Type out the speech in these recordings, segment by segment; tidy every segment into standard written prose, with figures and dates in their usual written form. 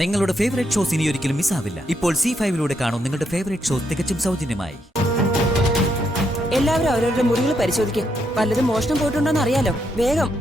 നിങ്ങളുടെ favourite shows ഇനി ഒരിക്കലും മിസ്സാവില്ല. ഇപ്പോൾ C5 കാണും നിങ്ങളുടെ ഫേവറേറ്റ് ഷോസ് തികച്ചും സൗജന്യമായി. എല്ലാവരും അവരവരുടെ മുറികൾ പരിശോധിക്കും. വല്ലതും മോഷണം പോയിട്ടുണ്ടോന്ന് അറിയാലോ. വേഗം.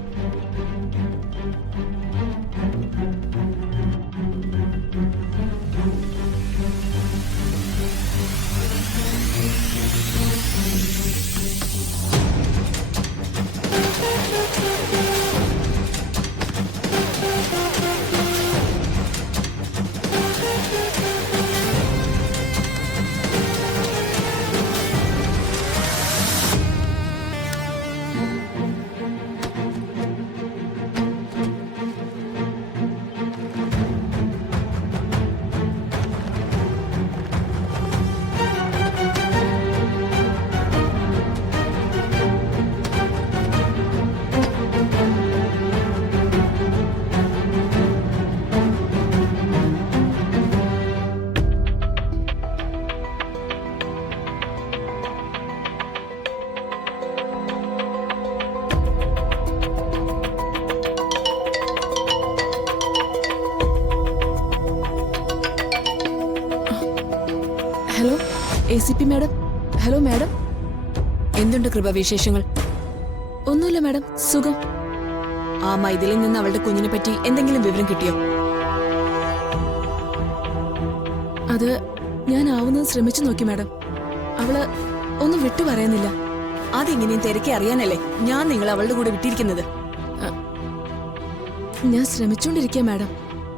Hello ACP madam. Hello madam, എന്തുണ്ട് കൃപ വിശേഷങ്ങൾ? ഒന്നുമില്ല മാഡം, സുഖം. ആ മൈഥിലിൽ നിന്ന് അവളുടെ കുഞ്ഞിനെ പറ്റി എന്തെങ്കിലും വിവരം കിട്ടിയോ? അത് ഞാൻ ആവുന്നത് ശ്രമിച്ചു നോക്കി മാഡം. അവള് ഒന്നും വിട്ടു പറയുന്നില്ല. അതെങ്ങനെയും തിരക്കി അറിയാനല്ലേ ഞാൻ നിങ്ങൾ അവളുടെ കൂടെ വിട്ടിരിക്കുന്നത്. ഞാൻ ശ്രമിച്ചുകൊണ്ടിരിക്കുക മാഡം.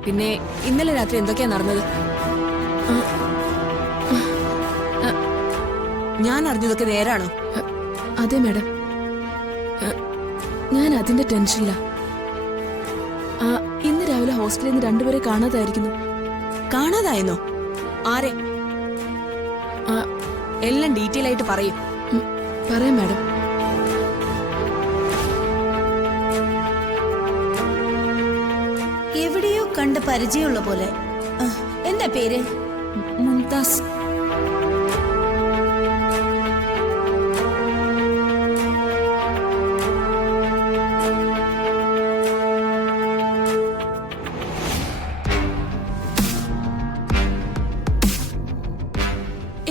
പിന്നെ ഇന്നലെ രാത്രി എന്തൊക്കെയാ നടന്നത്? ഞാൻ അറിഞ്ഞതൊക്കെ നേരാണോ? അതെ മാഡം, ഞാൻ അതിന്റെ ടെൻഷനില്ല. ഇന്ന് രാവിലെ ഹോസ്റ്റലിൽ നിന്ന് രണ്ടുപേരെ കാണാതായിരിക്കുന്നു. കാണാതായെന്നോ? ആരെ? എല്ലാം ഡീറ്റെയിൽ ആയിട്ട് പറയും. പറയാം മാഡം. എവിടെയോ കണ്ട് പരിചയമുള്ള പോലെ. എന്താ പേര്? മുംതാസ്.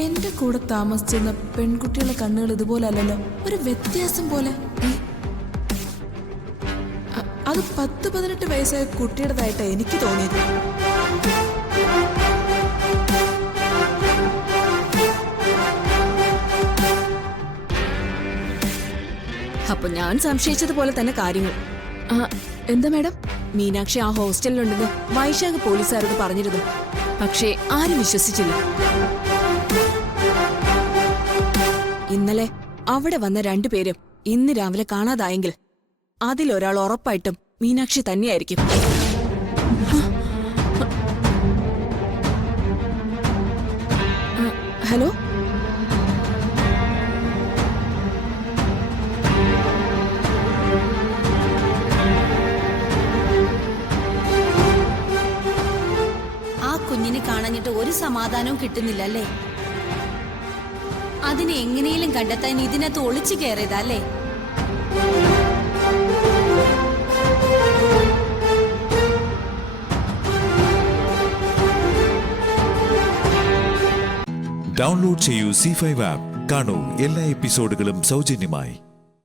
എന്റെ കൂടെ താമസിച്ചിരുന്ന പെൺകുട്ടികളുടെ കണ്ണുകൾ ഇതുപോലെ അല്ലല്ലോ, ഒരു വ്യത്യാസം പോലെ. അത് 10-18 വയസ്സായ കുട്ടിയുടേതായിട്ട് എനിക്ക് തോന്നിയത്. അപ്പൊ ഞാൻ സംശയിച്ചതുപോലെ തന്നെ കാര്യങ്ങൾ. എന്താ മാഡം? മീനാക്ഷി ആ ഹോസ്റ്റലിലുണ്ടെന്ന് വൈശാഖ പോലീസുകാരോട് പറഞ്ഞിരുന്നു. പക്ഷേ ആരും വിശ്വസിച്ചില്ല. ഇന്നലെ അവിടെ വന്ന രണ്ടുപേരും ഇന്ന് രാവിലെ കാണാതായെങ്കിൽ അതിലൊരാൾ ഉറപ്പായിട്ടും മീനാക്ഷി തന്നെയായിരിക്കും. ഹലോ, ആ കുഞ്ഞിനെ കാണാഞ്ഞിട്ട് ഒരു സമാധാനവും കിട്ടുന്നില്ല അല്ലേ? അതിനെ എങ്ങനെയും കണ്ടെത്താൻ ഇതിനകത്ത് ഒളിച്ചു കയറിയതല്ലേ? ഡൗൺലോഡ് ചെയ്യൂ C5 ആപ്പ്. കാണൂ എല്ലാ എപ്പിസോഡുകളും സൗജന്യമായി.